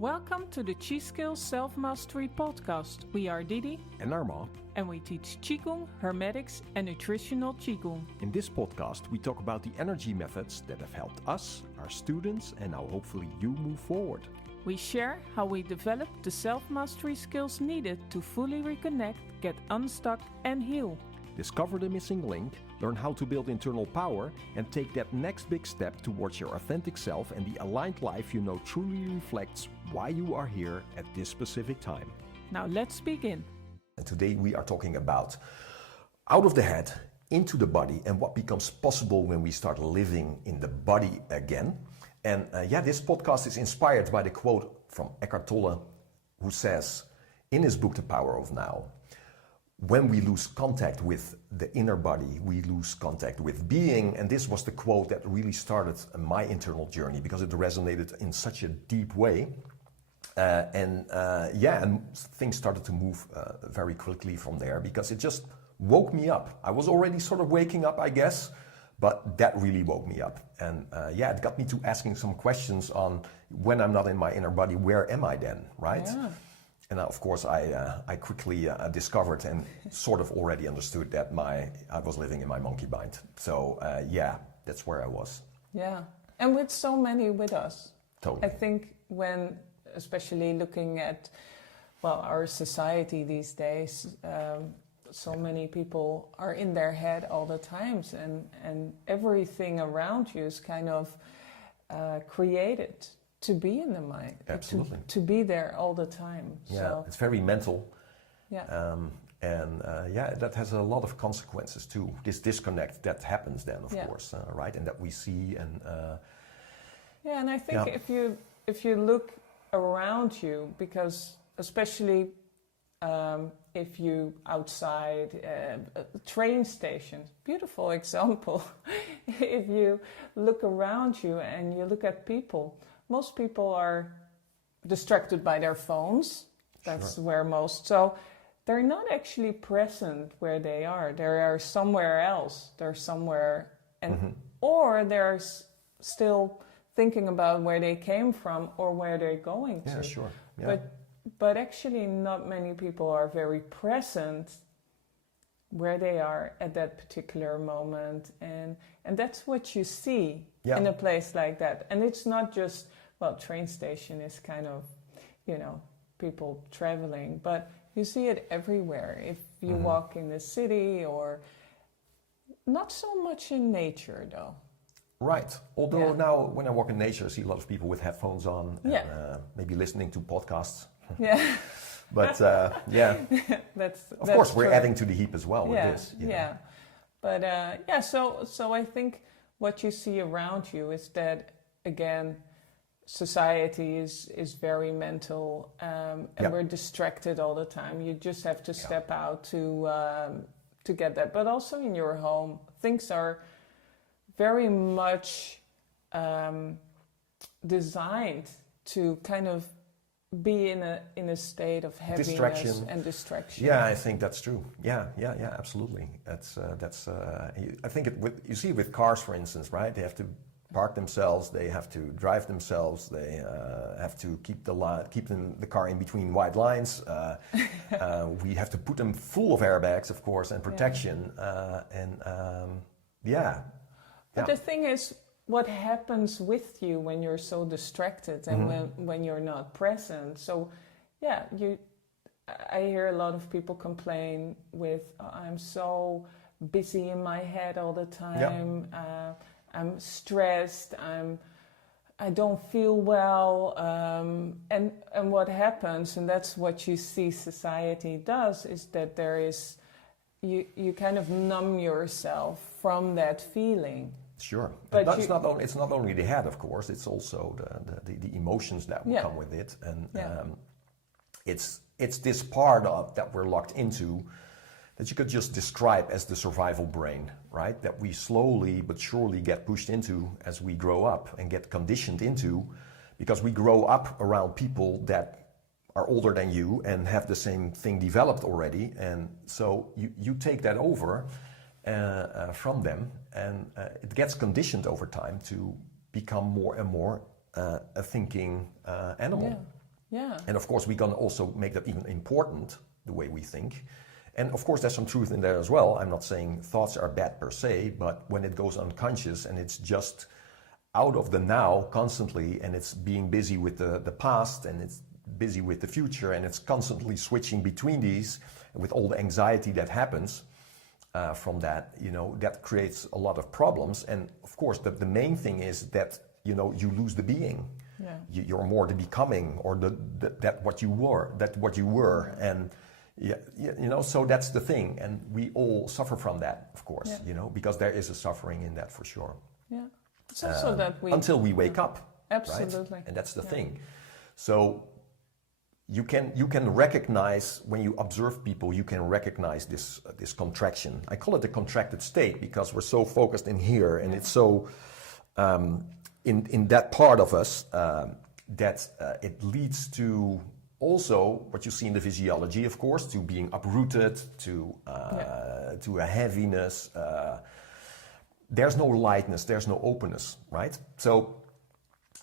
Welcome to the Chi Skills Self-Mastery Podcast. We are Didi and Armand, and we teach Qigong, Hermetics and Nutritional Qigong. In this podcast, we talk about the energy methods that have helped us, our students, and now hopefully you move forward. We share how we developed the self-mastery skills needed to fully reconnect, get unstuck and heal. Discover the missing link, learn how to build internal power, and take that next big step towards your authentic self and the aligned life you know truly reflects why you are here at this specific time. Now let's begin. And today we are talking about out of the head, into the body, and what becomes possible when we start living in the body again. And this podcast is inspired by the quote from Eckhart Tolle, who says in his book, The Power of Now, when we lose contact with the inner body, we lose contact with being. And this was the quote that really started my internal journey because it resonated in such a deep way. And things started to move very quickly from there because it just woke me up. I was already sort of waking up, I guess, but that really woke me up. And it got me to asking some questions on when I'm not in my inner body, where am I then, right? Yeah. And of course, I quickly discovered and sort of already understood that I was living in my monkey mind. So that's where I was. Yeah, and with so many with us. Totally. I think when, especially looking at, our society these days, so many people are in their head all the times, and everything around you is kind of created to be in the mind. Absolutely. To be there all the time. Yeah, so, it's very mental. Yeah. That has a lot of consequences too. This disconnect that happens then, of course, right? And that we see and... and I think if you look around you, because especially if you outside a train station, beautiful example, if you look around you and you look at people, most people are distracted by their phones. That's Sure. where most, so they're not actually present where they are. They are somewhere else. They're somewhere, and or they're still thinking about where they came from or where they're going to. Yeah, sure. Yeah. But actually not many people are very present where they are at that particular moment, and that's what you see in a place like that. And it's not just, train station is kind of, people traveling, but you see it everywhere. If you walk in the city, or not so much in nature though. Right. Although now when I walk in nature, I see a lot of people with headphones on and maybe listening to podcasts. Yeah. But that's of course we're true. adding to the heap as well with this. Yeah. But so I think what you see around you is that, again, society is very mental, and we're distracted all the time. You just have to step out to get that. But also in your home, things are very much designed to kind of be in a state of heaviness and distraction. Yeah, I think that's true. Yeah, absolutely. That's I think you see it with cars, for instance, right? They have to park themselves, they have to drive themselves, they have to keep the car in between white lines. We have to put them full of airbags, of course, and protection. But the thing is, what happens with you when you're so distracted and when you're not present? So, I hear a lot of people complain with, I'm so busy in my head all the time. I'm stressed. I don't feel well. And what happens, and that's what you see society does, is that there is you kind of numb yourself from that feeling. Sure, but it's not only the head, of course. It's also the emotions that will come with it, and it's this part of that we're locked into that you could just describe as the survival brain, right? That we slowly but surely get pushed into as we grow up and get conditioned into, because we grow up around people that are older than you and have the same thing developed already, and so you take that over from them, and it gets conditioned over time to become more and more a thinking animal. Yeah. And of course, we can also make that even important, the way we think. And of course, there's some truth in there as well. I'm not saying thoughts are bad per se, but when it goes unconscious and it's just out of the now constantly, and it's being busy with the past, and it's busy with the future, and it's constantly switching between these, and with all the anxiety that happens from that, that creates a lot of problems. And of course, the main thing is that, you lose the being. Yeah. You're more the becoming, or that what you were, and so that's the thing, and we all suffer from that, of course, because there is a suffering in that for sure. Yeah, it's also that until we wake up, absolutely, right? And that's the thing. So you can recognize, when you observe people, you can recognize this contraction. I call it the contracted state because we're so focused in here, and it's so in that part of us that it leads to also what you see in the physiology, of course, to being uprooted, to a heaviness. There's no lightness, there's no openness, right? So,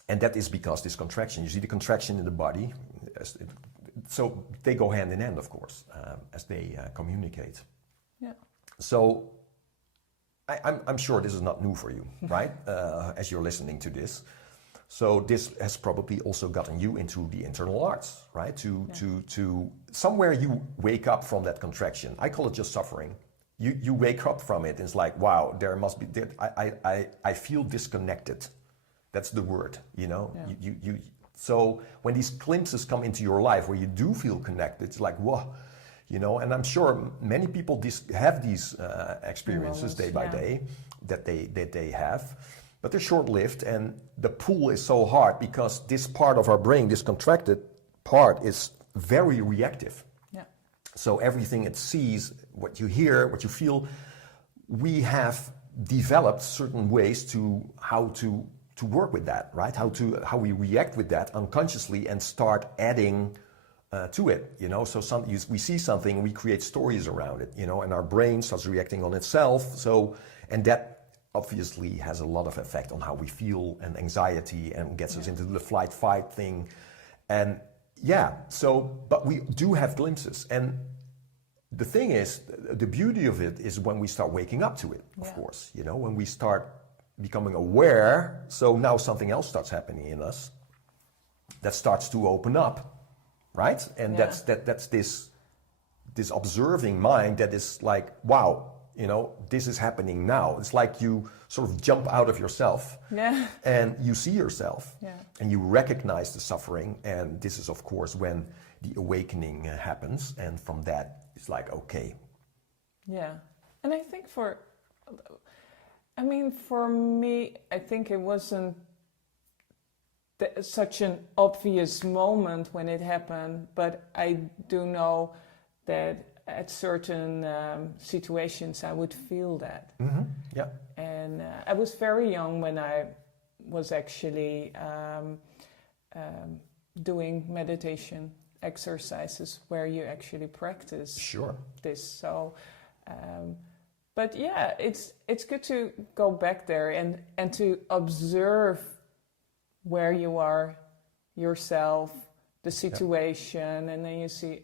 and that is because this contraction. You see the contraction in the body. So they go hand in hand, of course, as they communicate. Yeah. So I'm sure this is not new for you, right? As you're listening to this. So this has probably also gotten you into the internal arts, right? To somewhere you wake up from that contraction. I call it just suffering. You wake up from it, and it's like, wow, there must be. I feel disconnected. That's the word, Yeah. So when these glimpses come into your life where you do feel connected, it's like, whoa, And I'm sure many people have these experiences day by day that they have. But they're short-lived, and the pull is so hard because this part of our brain, this contracted part, is very reactive. Yeah. So everything it sees, what you hear, what you feel, we have developed certain ways to how to work with that, right? How we react with that unconsciously and start adding to it, So we see something, we create stories around it, and our brain starts reacting on itself. So, and that obviously has a lot of effect on how we feel, and anxiety, and gets us into the flight-fight thing. And but we do have glimpses. And the thing is, the beauty of it is when we start waking up to it, of course, when we start becoming aware. So now something else starts happening in us that starts to open up, right? And that's this observing mind that is like, wow, this is happening now. It's like you sort of jump out of yourself and you see yourself and you recognize the suffering. And this is, of course, when the awakening happens. And from that, it's like, okay. Yeah. And I think for me, I think it wasn't such an obvious moment when it happened, but I do know that at certain situations I would feel that. Mm-hmm. Yeah. And I was very young when I was actually doing meditation exercises where you actually practice this. So, but it's good to go back there and to observe where you are yourself, the situation, and then you see,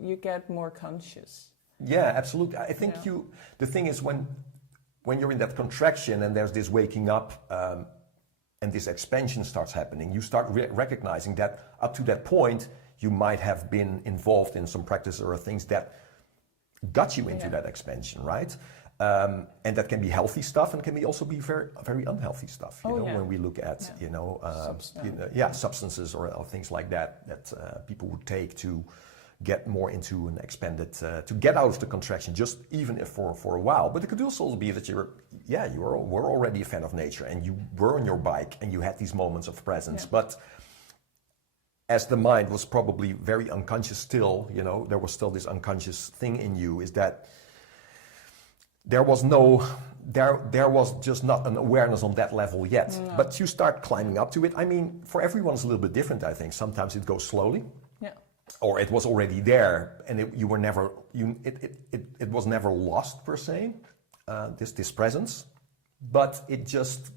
you get more conscious. Yeah, absolutely. I think the thing is when you're in that contraction and there's this waking up and this expansion starts happening, you start recognizing that up to that point, you might have been involved in some practice or things that got you into that expansion, right? And that can be healthy stuff, and can also be very, very unhealthy stuff. When we look at substances or things like that people would take to get more into an expanded, to get out of the contraction, just even if for a while. But it could also be that you were already a fan of nature, and you were on your bike, and you had these moments of presence, but as the mind was probably very unconscious still, there was still this unconscious thing in you, is that there was just not an awareness on that level yet. No. But you start climbing up to it. I mean, for everyone it's a little bit different, I think. Sometimes it goes slowly. Yeah. Or it was already there, and it was never lost per se, this presence, but it just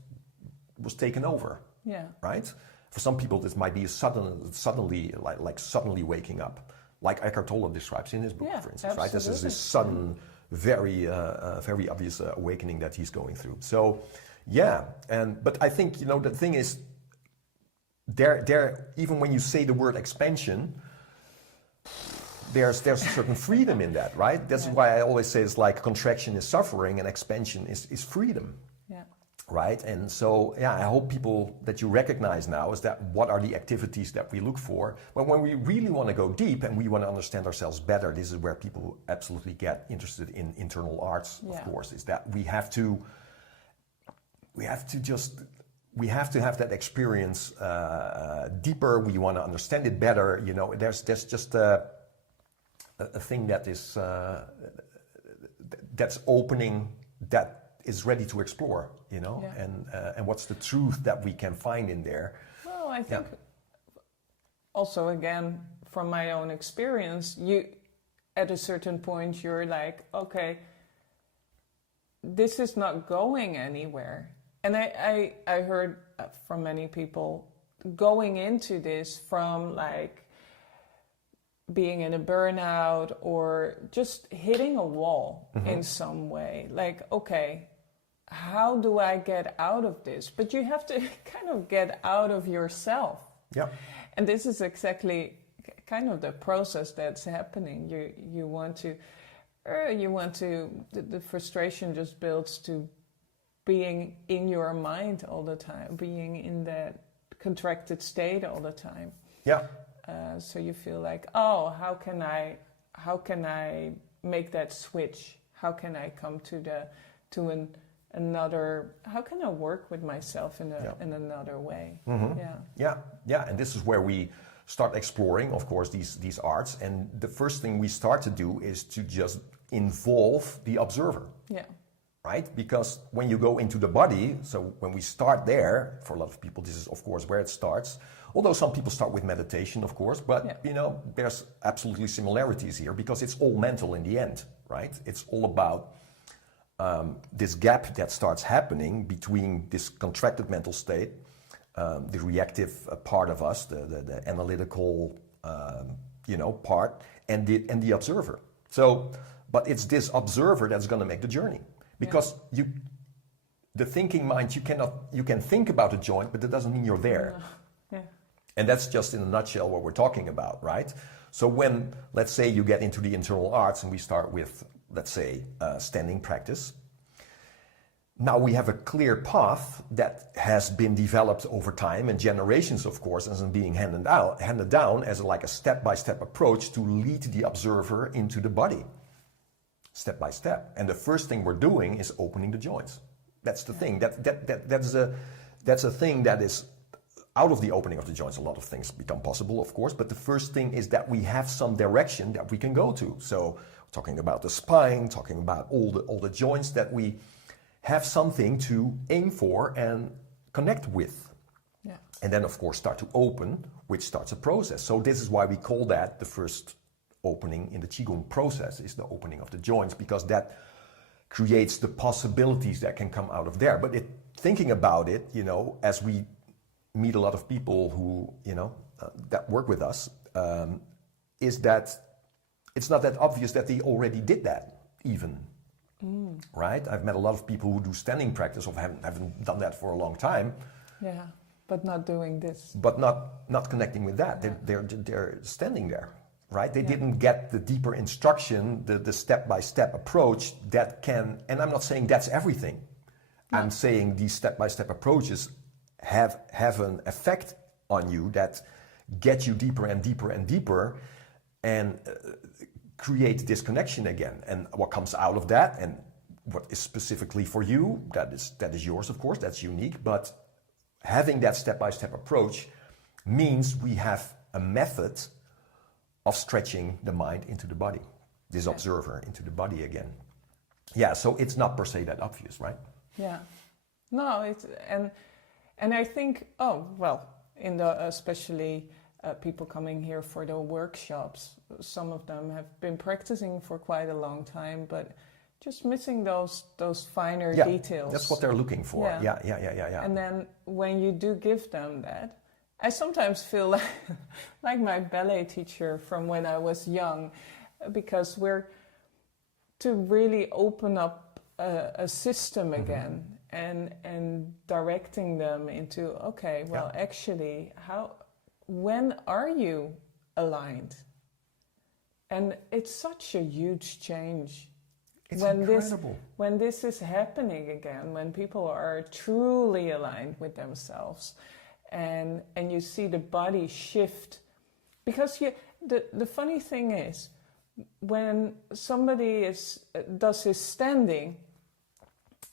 was taken over. Yeah. Right? For some people, this might be suddenly waking up, like Eckhart Tolle describes in his book, for instance. Absolutely. Right? This is this sudden, very obvious awakening that he's going through. So, but I think the thing is, there even when you say the word expansion, there's a certain freedom in that, right? That's why I always say it's like contraction is suffering and expansion is freedom. Yeah. Right? And so, I hope people that you recognize now is that what are the activities that we look for. But when we really want to go deep and we want to understand ourselves better, this is where people absolutely get interested in internal arts, of course, is that we have to have that experience deeper. We want to understand it better. There's just a thing that is that's opening, that is ready to explore, and what's the truth that we can find in there. Well, I think also, again, from my own experience, you at a certain point you're like, okay, this is not going anywhere. And I heard from many people going into this from like being in a burnout or just hitting a wall in some way. Like, okay, how do I get out of this? But you have to kind of get out of yourself. Yeah. And this is exactly kind of the process that's happening. You want to, the frustration just builds to being in your mind all the time, being in that contracted state all the time. Yeah. So you feel like, oh, how can I make that switch? How can I come another? How can I work with myself in another way? Mm-hmm. And this is where we start exploring, of course, these arts. And the first thing we start to do is to just involve the observer. Yeah. Right? Because when you go into the body, so when we start there, for a lot of people, this is of course where it starts. Although some people start with meditation, of course, but there's absolutely similarities here because it's all mental in the end, right? It's all about this gap that starts happening between this contracted mental state, the reactive part of us, the analytical, part, and the observer. So, but it's this observer that's going to make the journey. Because the thinking mind, you can think about a joint, but that doesn't mean you're there. No. Yeah. And that's just in a nutshell what we're talking about, right? So when, let's say, you get into the internal arts and we start with, let's say, standing practice. Now we have a clear path that has been developed over time and generations, of course, and being handed down as like a step-by-step approach to lead the observer into the body. Step by step. And the first thing we're doing is opening the joints. That's the thing. That's a thing that is out of the opening of the joints. A lot of things become possible, of course, but the first thing is that we have some direction that we can go to. So talking about the spine, talking about all the joints, that we have something to aim for and connect with. Yeah. And then, of course, start to open, which starts a process. So this is why we call that the first opening in the Qigong process, is the opening of the joints, because that creates the possibilities that can come out of there. But thinking about it, as we meet a lot of people who, that work with us, is that it's not that obvious that they already did that, even. Right? I've met a lot of people who do standing practice or haven't done that for a long time. Yeah, but not doing this. But not connecting with that. Yeah. They're standing there. Right? They didn't get the deeper instruction, the step-by-step approach that can, and I'm not saying that's everything. No. I'm saying these step-by-step approaches have an effect on you that get you deeper and deeper and deeper and create disconnection again. And what comes out of that and what is specifically for you, that is yours, of course, that's unique. But having that step-by-step approach means we have a method of stretching the mind into the body, this observer into the body again. Yeah, so it's not per se that obvious, right? Yeah, no, it's and I think especially people coming here for the workshops, some of them have been practicing for quite a long time, but just missing those finer details. That's what they're looking for. Yeah. And then when you do give them that, I sometimes feel like my ballet teacher from when I was young, because we're to really open up a system again and directing them into, okay, well, actually, when are you aligned? And it's such a huge change. It's incredible. When this is happening again, when people are truly aligned with themselves, and you see the body shift, because the funny thing is, when somebody does his standing,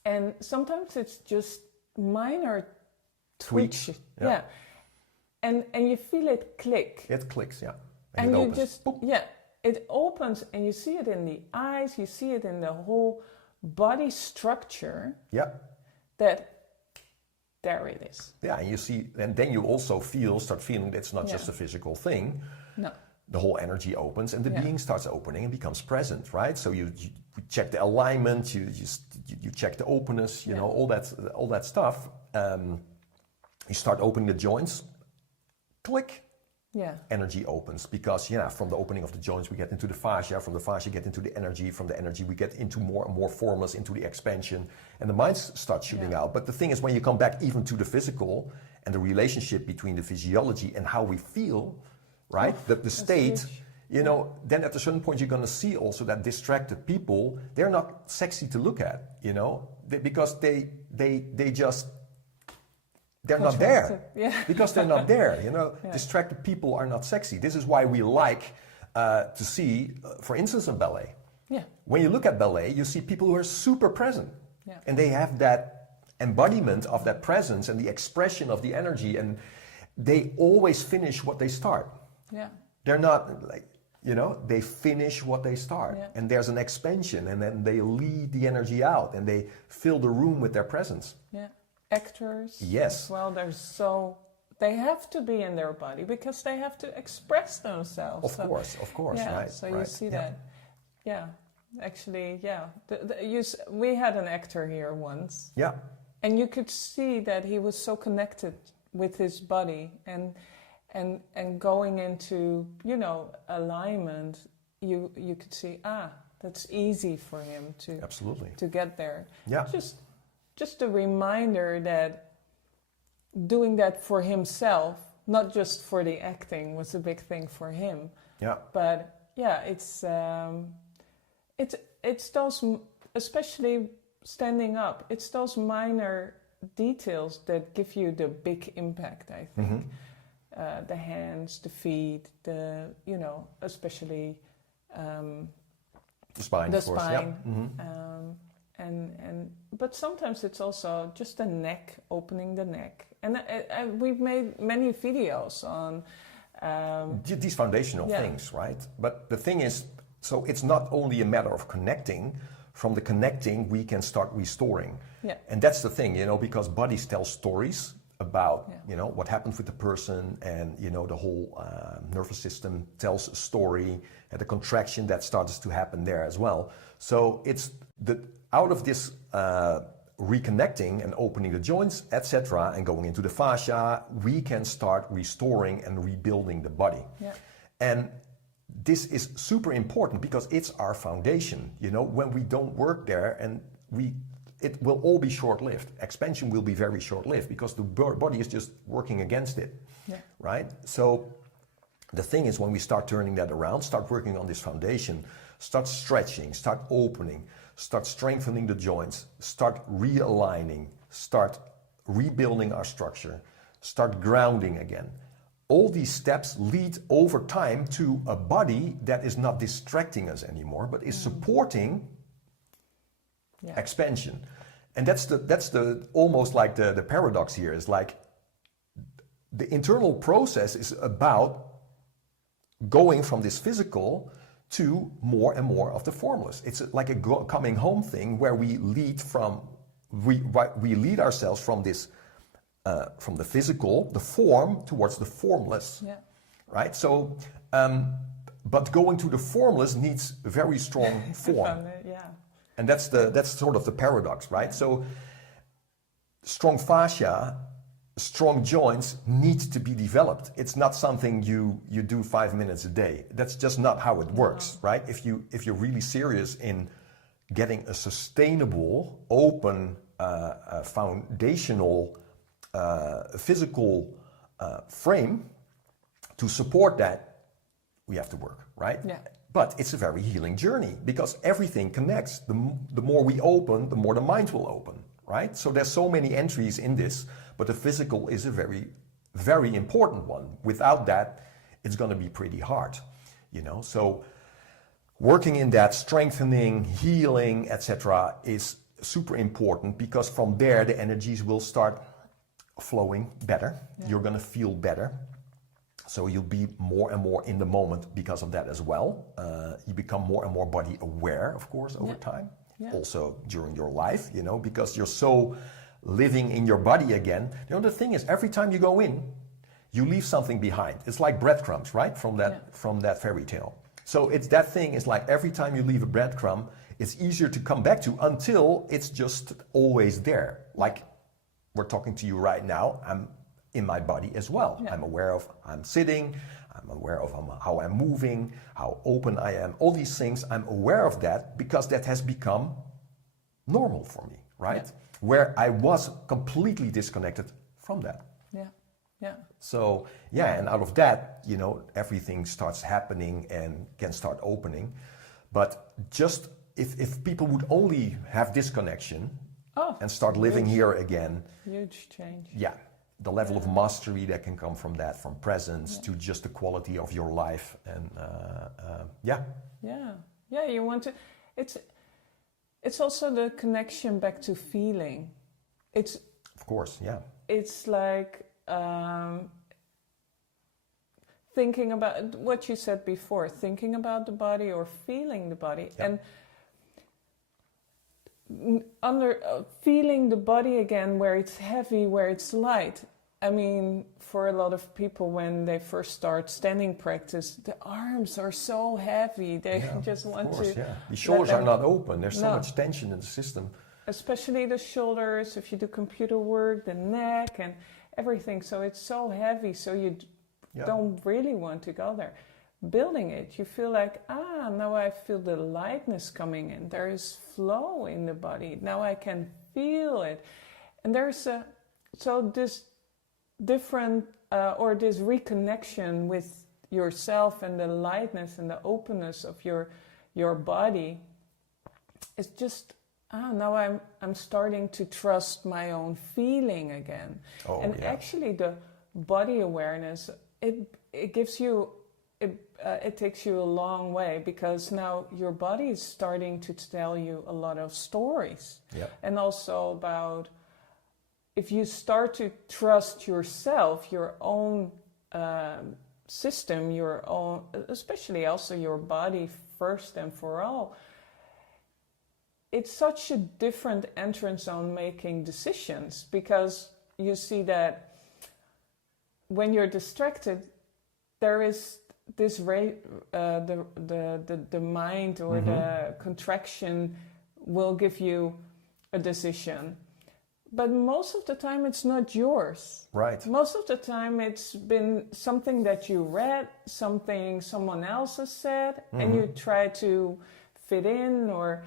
and sometimes it's just minor tweaks, and you feel it click. It clicks, and you opens. Just boop. It opens, and you see it in the eyes, you see it in the whole body structure. Yeah. That there it is. Yeah, and you see, and then you also start feeling that it's not just a physical thing. No. The whole energy opens, and the being starts opening and becomes present, right? So you check the alignment, you check the openness, you know, all that stuff. You start opening the joints. Click. Yeah. Energy opens, because from the opening of the joints we get into the fascia, from the fascia get into the energy, from the energy we get into more and more formless, into the expansion, and the mind starts shooting out. But the thing is, when you come back even to the physical and the relationship between the physiology and how we feel, right, the state, then at a certain point you're going to see also that distracted people, they're not sexy to look at, because they just they're not there. Because they're not there. Distracted people are not sexy. This is why we like to see, for instance, in ballet. When you look at ballet, you see people who are super present. And they have that embodiment of that presence and the expression of the energy, and they always finish what they start. They're not like, they finish what they start. And there's an expansion, and then they lead the energy out, and they fill the room with their presence. Actors. Yes. Well, they have to be in their body because they have to express themselves. Of course, right. So you see that. Actually, we had an actor here once. And you could see that he was so connected with his body and going into, alignment. You could see, that's easy for him to get there. Just a reminder that doing that for himself, not just for the acting, was a big thing for him. But it's those, especially standing up, it's those minor details that give you the big impact, I think. The hands, the feet, especially the spine. The spine. But sometimes it's also just the neck, opening the neck. And we've made many videos on these foundational things, right? But the thing is, so it's not only a matter of connecting. From the connecting, we can start restoring. And that's the thing, because bodies tell stories about, what happens with the person, and, the whole nervous system tells a story, and the contraction that starts to happen there as well. So it's out of this reconnecting and opening the joints, etc., and going into the fascia, we can start restoring and rebuilding the body. And this is super important because it's our foundation. When we don't work there, and it will all be short-lived. Expansion will be very short-lived because the body is just working against it, right? So the thing is, when we start turning that around, start working on this foundation, start stretching, start opening, start strengthening the joints, start realigning, start rebuilding our structure, start grounding again. All these steps lead over time to a body that is not distracting us anymore, but is supporting expansion. And that's the almost like the paradox here is like the internal process is about going from this physical to more and more of the formless. It's like a coming home thing where we lead ourselves from this from the physical, the form, towards the formless, right? So, but going to the formless needs very strong form, and that's sort of the paradox, right? So, strong fascia strong joints need to be developed. It's not something you do 5 minutes a day. That's just not how it works, right? If you're really serious in getting a sustainable, open, foundational, physical frame to support that, we have to work, right? Yeah. But it's a very healing journey because everything connects. The more we open, the more the mind will open, right? So there's so many entries in this, but the physical is a very, very important one. Without that, it's going to be pretty hard, you know? So working in that, strengthening, healing, etc., is super important because from there the energies will start flowing better. Yeah. You're going to feel better. So you'll be more and more in the moment because of that as well. You become more and more body aware, of course, over time. Yeah. Also during your life, you know, because you're so living in your body again. You know, the thing is, every time you go in, you leave something behind. It's like breadcrumbs, right? From that fairy tale. So it's that thing is like every time you leave a breadcrumb, it's easier to come back to until it's just always there. Like we're talking to you right now, I'm in my body as well. Yeah. I'm aware of I'm sitting, I'm aware of how I'm moving, how open I am. All these things, I'm aware of that because that has become normal for me, right? Yeah. Where I was completely disconnected from that. Yeah, yeah. So, yeah, and out of that, you know, everything starts happening and can start opening. But just if people would only have disconnection and start living here again. Huge change. Yeah. The level of mastery that can come from that, from presence to just the quality of your life, and yeah, you want to. It's also the connection back to feeling. It's of course, yeah. It's like thinking about what you said before, thinking about the body or feeling the body, and feeling the body again, where it's heavy, where it's light. I mean, for a lot of people, when they first start standing practice, the arms are so heavy. They just want to. Yeah. The shoulders are not open. There's so much tension in the system. Especially the shoulders, if you do computer work, the neck and everything. So it's so heavy, so you don't really want to go there. Building it, you feel like, now I feel the lightness coming in. There is flow in the body. Now I can feel it. And there's this different or this reconnection with yourself and the lightness and the openness of your body is just now I'm starting to trust my own feeling again. Actually the body awareness it gives you it takes you a long way, because now your body is starting to tell you a lot of stories. And also about, if you start to trust yourself, your own system, your own, especially also your body first and for all, it's such a different entrance on making decisions, because you see that when you're distracted, there is this the mind or the contraction will give you a decision. But most of the time it's not yours. Right. Most of the time it's been something that you read, something someone else has said, and you try to fit in, or...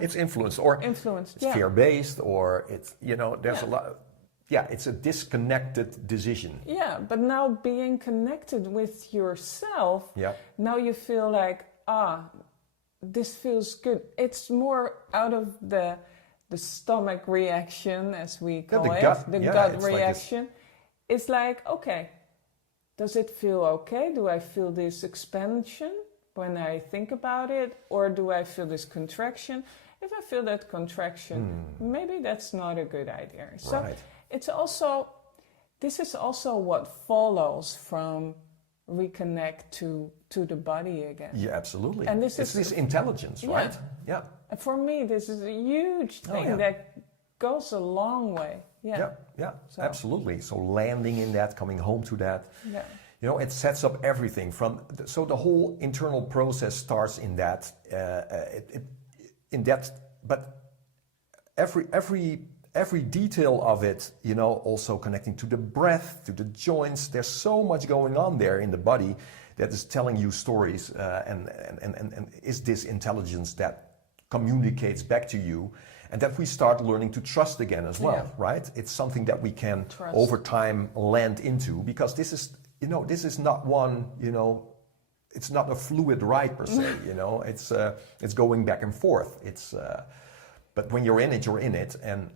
it's influenced, or it's fear-based, or it's, you know, there's a lot... it's a disconnected decision. Yeah, but now being connected with yourself, now you feel like, this feels good. It's more out of the stomach reaction, as we call it, the gut reaction. Like it's like, okay, does it feel okay? Do I feel this expansion when I think about it? Or do I feel this contraction? If I feel that contraction, maybe that's not a good idea. So it's also, this is also what follows from Reconnect to the body again. Yeah, absolutely. And this it's this intelligence, right? Yeah. And for me, this is a huge thing that goes a long way. Yeah, so. Absolutely. So landing in that, coming home to that, you know, it sets up everything from. So the whole internal process starts in that, but every every detail of it, you know, also connecting to the breath, to the joints. There's so much going on there in the body that is telling you stories, and is this intelligence that communicates back to you, and that we start learning to trust again as well, right? It's something that we can over time land into, because this is, you know, this is not one, you know, it's not a fluid ride per se, you know, it's going back and forth. But when you're in it, you're in it. And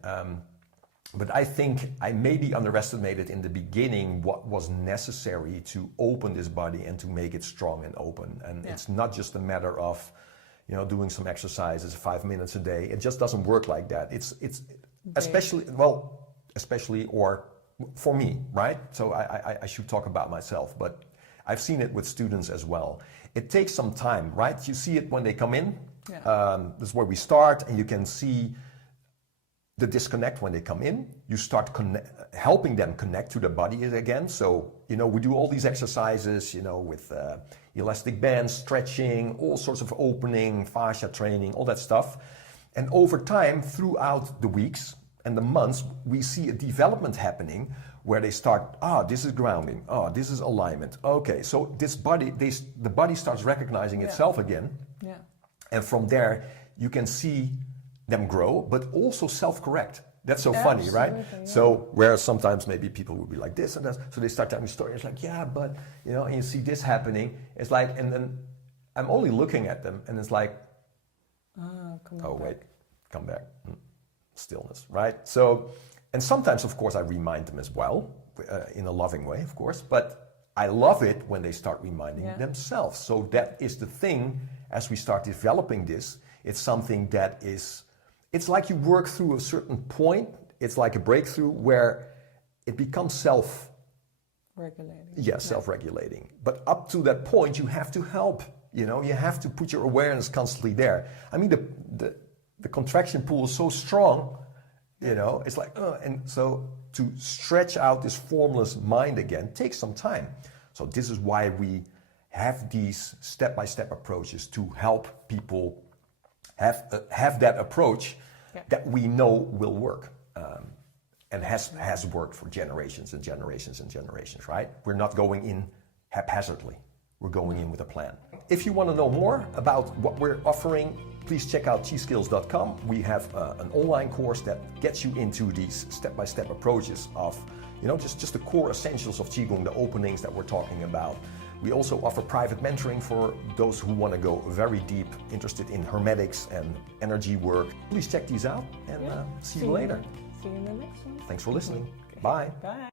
but I think I maybe underestimated in the beginning what was necessary to open this body and to make it strong and open. And it's not just a matter of, you know, doing some exercises 5 minutes a day. It just doesn't work like that. It's especially or for me, right? So I should talk about myself, but I've seen it with students as well. It takes some time, right? You see it when they come in. This is where we start, and you can see the disconnect when they come in. You start helping them connect to the body again. So, you know, we do all these exercises, you know, with elastic bands, stretching, all sorts of opening, fascia training, all that stuff. And over time, throughout the weeks and the months, we see a development happening where they start, this is grounding, this is alignment. Okay, so this body, the body starts recognizing itself again. Yeah. And from there, you can see them grow, but also self-correct. That's so funny, right? Yeah. So where sometimes maybe people would be like this and that, so they start telling stories. It's like, yeah, but, you know, and you see this happening. It's like, and then I'm only looking at them, and it's like, come back. Stillness, right? So, and sometimes, of course, I remind them as well, in a loving way, of course, but I love it when they start reminding themselves. So that is the thing, as we start developing this, it's something that is, it's like you work through a certain point, it's like a breakthrough where it becomes self-regulating. Yeah, self-regulating. But up to that point, you have to help, you know, you have to put your awareness constantly there. I mean, the contraction pool is so strong, you know, it's like, and so to stretch out this formless mind again takes some time. So this is why we have these step-by-step approaches to help people have that approach that we know will work, and has worked for generations and generations and generations, right? We're not going in haphazardly. We're going in with a plan. If you want to know more about what we're offering, please check out qskills.com. We have an online course that gets you into these step-by-step approaches of, you know, just the core essentials of Qigong, the openings that we're talking about. We also offer private mentoring for those who want to go very deep, interested in hermetics and energy work. Please check these out, and see you later. See you in the next one. Thanks for listening. Bye. Bye.